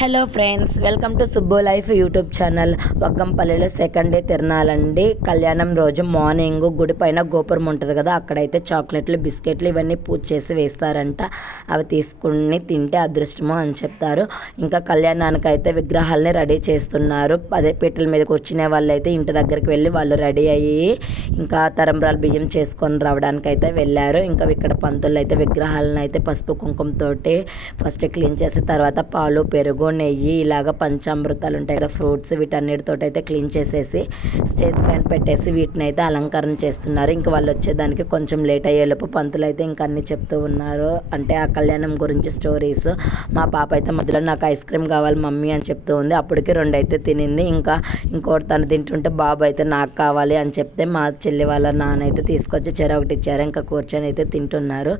Hello friends, welcome to Subbu life YouTube channel. వగ్గంపల్లిలో second day తిరణాలండి. కళ్యాణం రోజు మార్నింగ్ గుడి పైన గోపురం ఉంటుంది కదా, అక్కడైతే చాక్లెట్లు బిస్కెట్లు ఇవన్నీ పూజ చేసి వేస్తారంట. అవి తీసుకుని తింటే అదృష్టము అని చెప్తారు. ఇంకా కళ్యాణానికి అయితే విగ్రహాలని రెడీ చేస్తున్నారు. అదే పీటల మీద కూర్చునే వాళ్ళు అయితే ఇంటి దగ్గరికి వెళ్ళి వాళ్ళు రెడీ అయ్యి ఇంకా తరంబ్రాలు బియ్యం చేసుకొని రావడానికి అయితే వెళ్ళారు. ఇంకా ఇక్కడ పంతులు అయితే విగ్రహాలను అయితే పసుపు కుంకుమతోటి ఫస్ట్ క్లీన్ చేసి తర్వాత పాలు పెరుగు నెయ్యి ఇలాగ పంచామృతాలు ఉంటాయి కదా, ఫ్రూట్స్ వీటన్నిటితో అయితే క్లీన్ చేసేసి స్టేజ్ పైన పెట్టేసి వీటిని అయితే అలంకరణ చేస్తున్నారు. ఇంకా వాళ్ళు వచ్చేదానికి కొంచెం లేట్ అయ్యేలోపు పంతులు అయితే ఇంకా అన్ని చెప్తూ ఉన్నారు. అంటే ఆ కళ్యాణం గురించి స్టోరీస్. మా పాప అయితే మధ్యలో నాకు ఐస్ క్రీమ్ కావాలి మమ్మీ అని చెప్తూ ఉంది. అప్పటికి 2 అయితే తినింది. ఇంకా ఇంకోటి తను తింటుంటే బాబు అయితే నాకు కావాలి అని చెప్తే మా చెల్లి వాళ్ళ నాన్న అయితే తీసుకొచ్చి చెరొకటి ఇచ్చారు. ఇంకా కూర్చొని అయితే తింటున్నారు.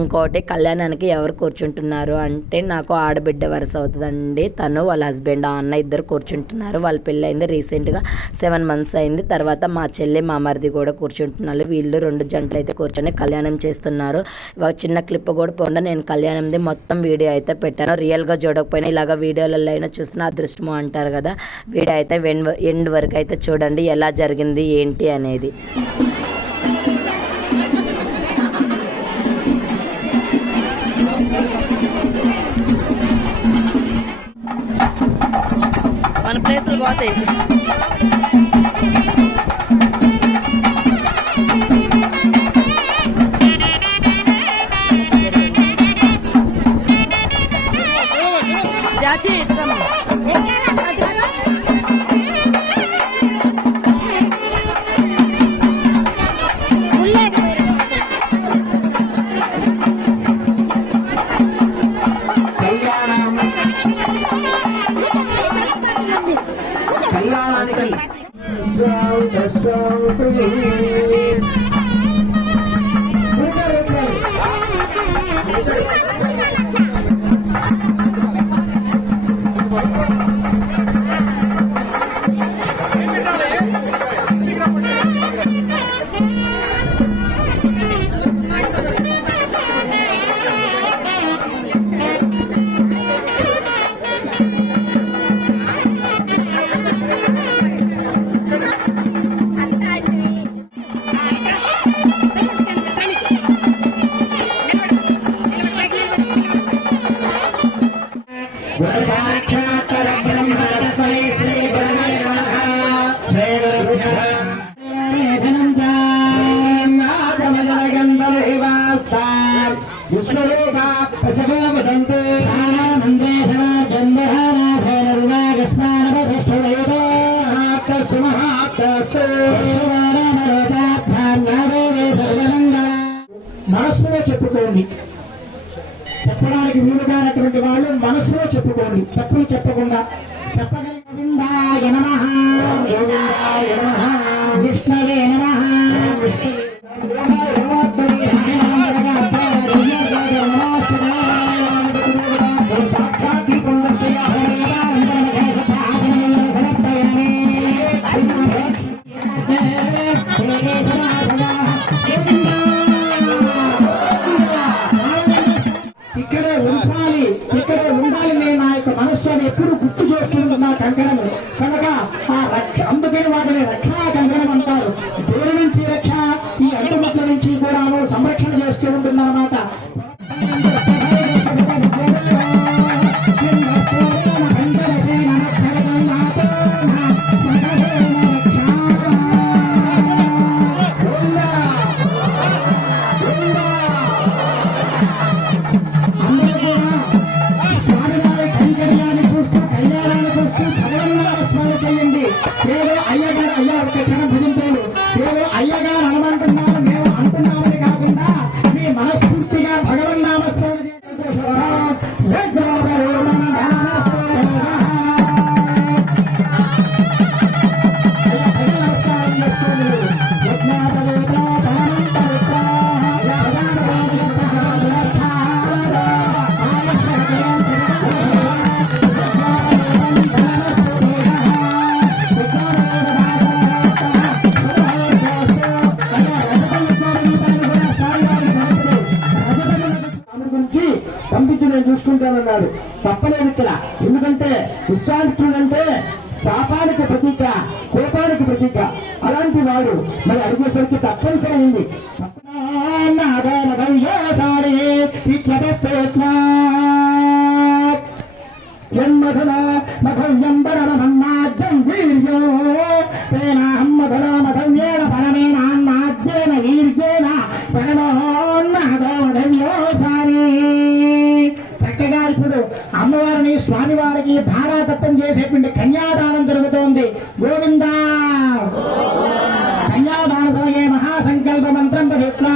ఇంకోటి కళ్యాణానికి ఎవరు కూర్చుంటున్నారు అంటే నాకు ఆడబిడ్డ వరుస అవుతుందండి. తను వాళ్ళ హస్బెండ్ అన్న ఇద్దరు కూర్చుంటున్నారు. వాళ్ళ పెళ్ళి అయింది రీసెంట్గా 7 months అయింది. తర్వాత మా చెల్లి మా మరిది కూడా కూర్చుంటున్నారు. వీళ్ళు 2 జంటలు అయితే కూర్చొని కళ్యాణం చేస్తున్నారు. ఒక చిన్న క్లిప్ కూడా పోకుండా నేను కళ్యాణంది మొత్తం వీడియో అయితే పెట్టాను. రియల్గా చూడకపోయినా ఇలాగ వీడియోలలో అయినా చూసిన అదృష్టము అంటారు కదా. వీడియో అయితే ఎండ్ వరకు అయితే చూడండి ఎలా జరిగింది ఏంటి అనేది. మన ప్లేసులు పోతాయి. జాచి మనస్సులో చెప్పుకోండి. చెప్పడానికి వీలు కానటువంటి వాళ్ళు మనస్సులో చెప్పుకోండి, తప్పులు చెప్పకుండా చెప్పగలిగినాయ నమః, విష్ణవే నమః, ఇక్కడే ఉండాలి. నేను నా యొక్క మనస్సుని ఎప్పుడు గుర్తు చేస్తుంది నా కంకణము కనుక ఆ రక్ష, అందుకని వాటిని రక్షా కంకణం అంటారు. దూరం నుంచి రక్ష, ఈ అడ్డుముట్ల నుంచి కూడా సంరక్షణ చేస్తూ ఉంటుందన్నమాట. కళ్యాణాన్ని చూస్తూ అన్నాడు. తప్పలేదు ఇక్కడ. ఎందుకంటే విశ్వామిత్రుడు అంటే శాపానికి ప్రతీక, కోపానికి ప్రతీక. అలాంటి వాడు మరి అడిగేసరికి తప్పనిసరి అయింది. యన్మధునా మధవ్యం పరమన్నాజ్యం వీర్యో తేనాహం మధునా మధవ్యేన పరమేనాన్నాజ్యేన వీర్యేన పరమోన్నమధవ్యోసారి. చక్కగా ఇప్పుడు అమ్మవారిని స్వామివారికి ధారాతత్వం చేసేటువంటి కన్యాదానం జరుగుతోంది. గోవింద కన్యాదాన సమయే మహాసంకల్ప మంత్రం పఠిత్వా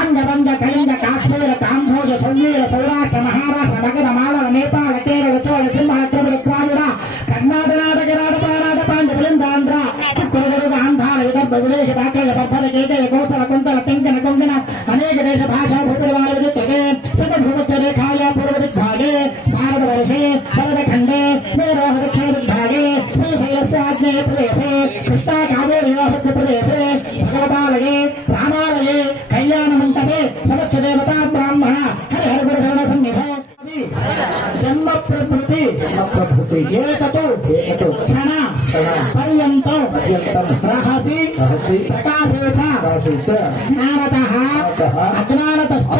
అంగబంగ కళింగ కాశ్మీర కాంభోజ సౌమీర సౌరాష్ట్ర మహారాష్ట్ర మగధ మాలవ నేపాల కేరళ చోళ సింహ త్రిపుర ద్రావిడ కర్ణాటక రాటపారాట పాండ్య ఆంధ్ర ఆంధ్ర విదర్భ విదేశ దాఖల బద్దల కేకయ కోసల కుంతల తెంకన కొంకణ అనేక దేశ భాషా భూపరివాళ శతభూమచ్చరే ఖాయ పూర్వ దిగ్భాగే భారతవర్షే భరతఖండే మేరోహ దక్షిణ దిగ్భాగే శ్రీశైలస్య ఆగ్నేయ ప్రదేశే కృష్ణా కావేరీ ప్రదేశే భగవతాలయే రామాలయే కళ్యాణ మంటపే సమస్త దేవతా బ్రాహ్మణ హరిహర గురుధరణ సన్నిధే జన్మ ప్రకృతి ఏకతో క్షణ పర్యంతం రహసి ప్రకాశే చ జ్ఞానతః అజ్ఞానతశ్చ.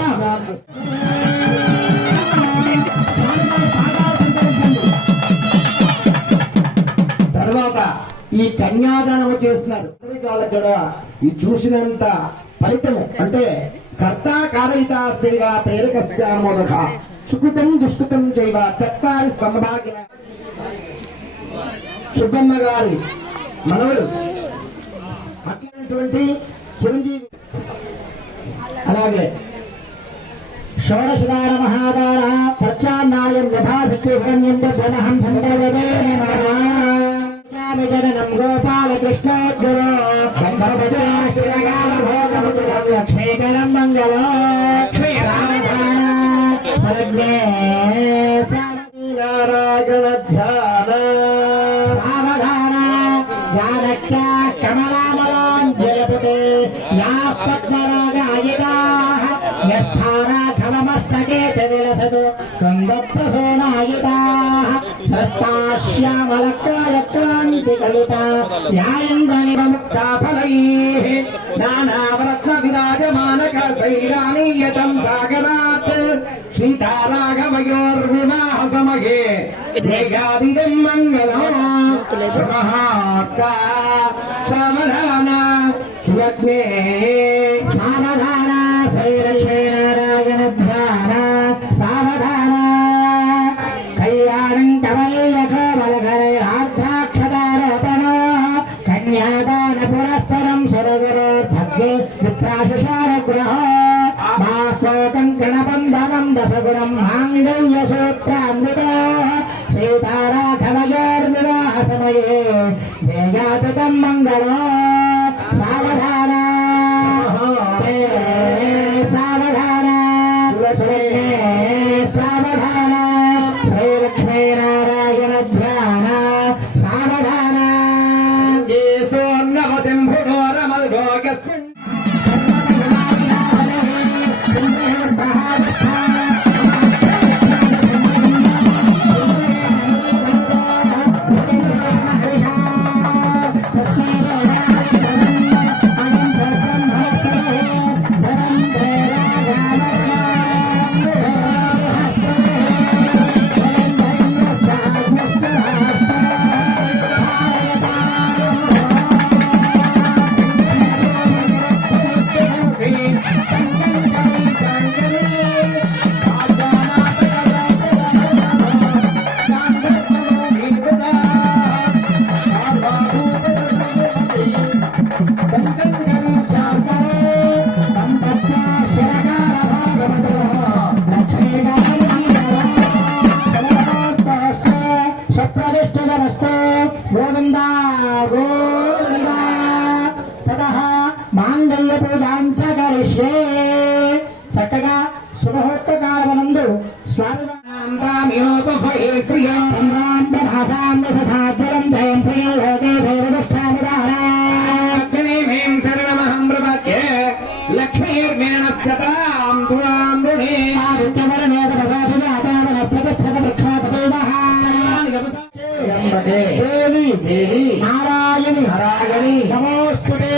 తర్వాత ఈ కన్యాదానం చేస్తున్నారు. కూడా ఈ చూసినంత ఫలితము అంటే కర్త కారయిత సేవ ప్రేరకస్యామోదక సుకృతం దుష్కృతం చేయవ చత్తారి సంభాగ్య. సుబ్బమ్మ గారి మనవడు అట్లైనటువంటి చిరంజీవి. అలాగే షోడశదార మహాదార ప్రత్యామ్నాయం యథాశక్తి జనహం సంకల్పే జననం గోపాలకృష్ణోద్గురో క్షేకరం మంగళో సావధాన జానక్యా కమలామలాంజలపతే యా పద్మరాగాయిదా యస్థారాఘవమస్తకే చ విలసతు కందప్రసోనాయితా సస్తాశ్యామలక్కాయక్రాంతికలితా న్యాయంద్రనిరముక్తాఫలైః నానావరత్న విరాజమానకశైలానీయతం సాగరాత్ సీతారాఘవయోర్వివాహ సమయే మేఘాదిదం మంగళం సావధాన సులగ్నే సావధాన శ్రీలక్ష్మీ నారాయణ ధ్యాన సావధాన కళ్యాణం కమల్యకో బలకరైరాధ్యాక్షదారోపణ కన్యాదాన పురస్సరం సురగురో భక్తి విప్రాశశారగ్రహ మాస్పోకం కణబంధనం దశగుణం మాంగళ్యసూత్రాన్విత సీతారాఘవయోర్వివాహ సమయే జయాతతం మంగళో సావధాన గోవిందా గోవిందా తతః మాంగళ్య పూజాంచ కరిష్యే. చక్కగా శుభముహూర్తకాలమునందు స్వామి నారాయణి నారాయణి నమోస్తుతే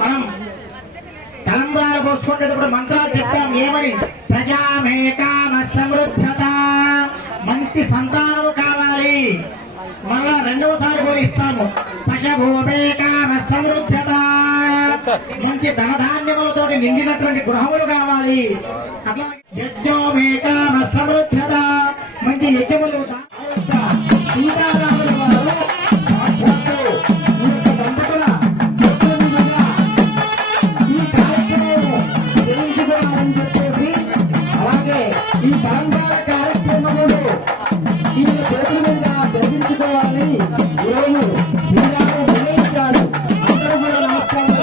మనం తలంబ్రాలు పోసుకునేటప్పుడు మంత్రాలు చెప్తాం. ఏమని? ప్రజామేకామ సమృద్ధత, మంచి సంతానము కావాలి. మళ్ళా రెండవసారి కూడా ఇస్తాము. పశభూమేకామ సమృద్ధత, మంచి ధనధాన్యములతో నిండినటువంటి గృహములు కావాలి. అట్లా యజ్ఞోమేకామ సమృద్ధత, మంచి యజ్ఞములు. సీతారాముల వారు ఈ పరంపర కార్యక్రమములు ఈ చేతుల మీద జరిగించుకోవాలి. ఈరోజు శ్రీరాము నిర్ణయించాడు. అందరూ కూడా నమస్కారం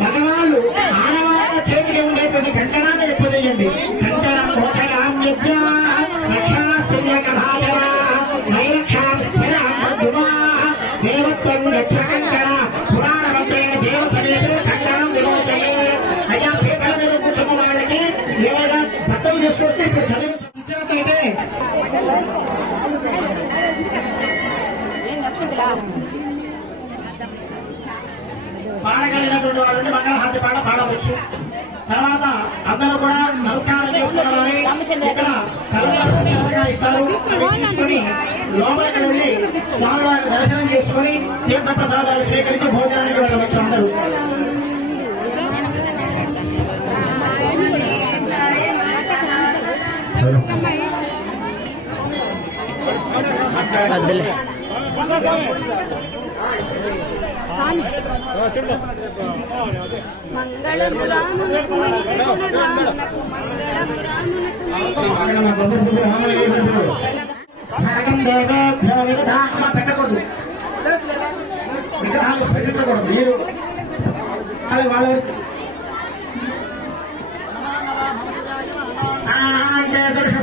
మగవాళ్ళు ఆడవాళ్ళ చేతికి ఉండేటువంటి కంకణాన్ని విప్పదీయండి. కంకణం దేవత్వం గచ్చకంకణ పురాణవంతైన దేవతనేది కంకణం విమోచనే. అయ్యా పేపర్ మీద కూర్చున్న వాళ్ళకి ఏదైనా బట్టలు తీసుకొస్తే ఇప్పుడు చదివి ఇచ్చినట్లయితే పాడగలిగినటువంటి వాళ్ళని మంగళహారతి పాట పాడవచ్చు. తర్వాత అందరూ కూడా నమస్కారం చేసుకోవాలి. ఇక్కడ లోపలికి వెళ్ళి స్వామివారిని దర్శనం చేసుకుని తీర్థ ప్రసాదాలు స్వీకరించి భోజనానికి వెళ్ళవచ్చు. అందరూ వద్దులే. మంగళము రామునకు మణికి గుణరామునకు మంగళము రామునకు పెట్టకూడదు, విగ్రహాలు ప్రశ్నించకూడదు. మీరు వాళ్ళ దృశ్య